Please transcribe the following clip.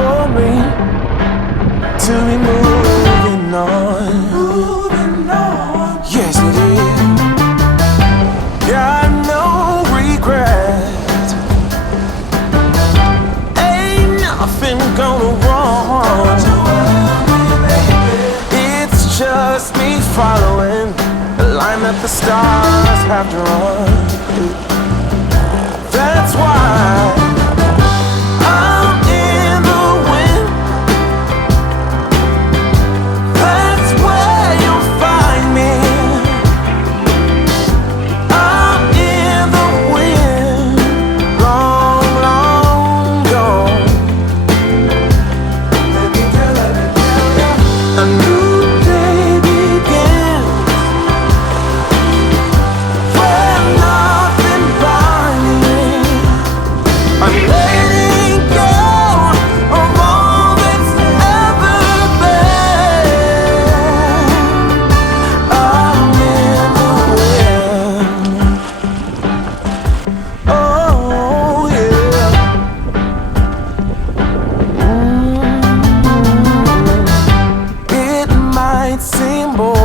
for me to be moving on. Yes, it is. Got no regrets. Ain't nothing gonna wrong. It's just me following the line that the stars have drawn. That's why I'm in the wind. That's where you'll find me. I'm in the wind, long, long gone. Let me tell you, a new day begins where nothing binds me. I'm letting go of all that's ever been. I'm in the wind. Oh yeah. It might seem boring,